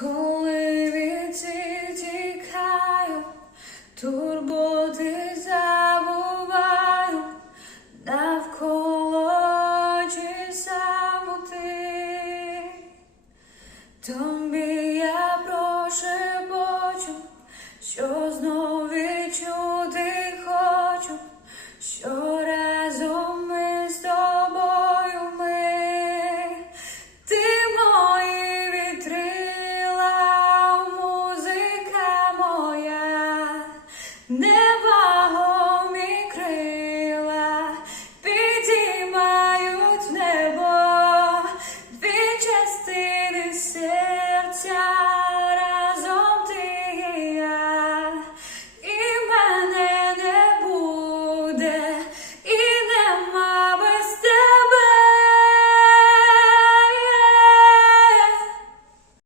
коли від тікаю, турботи забуваю, навколо очі самоти. Тобі say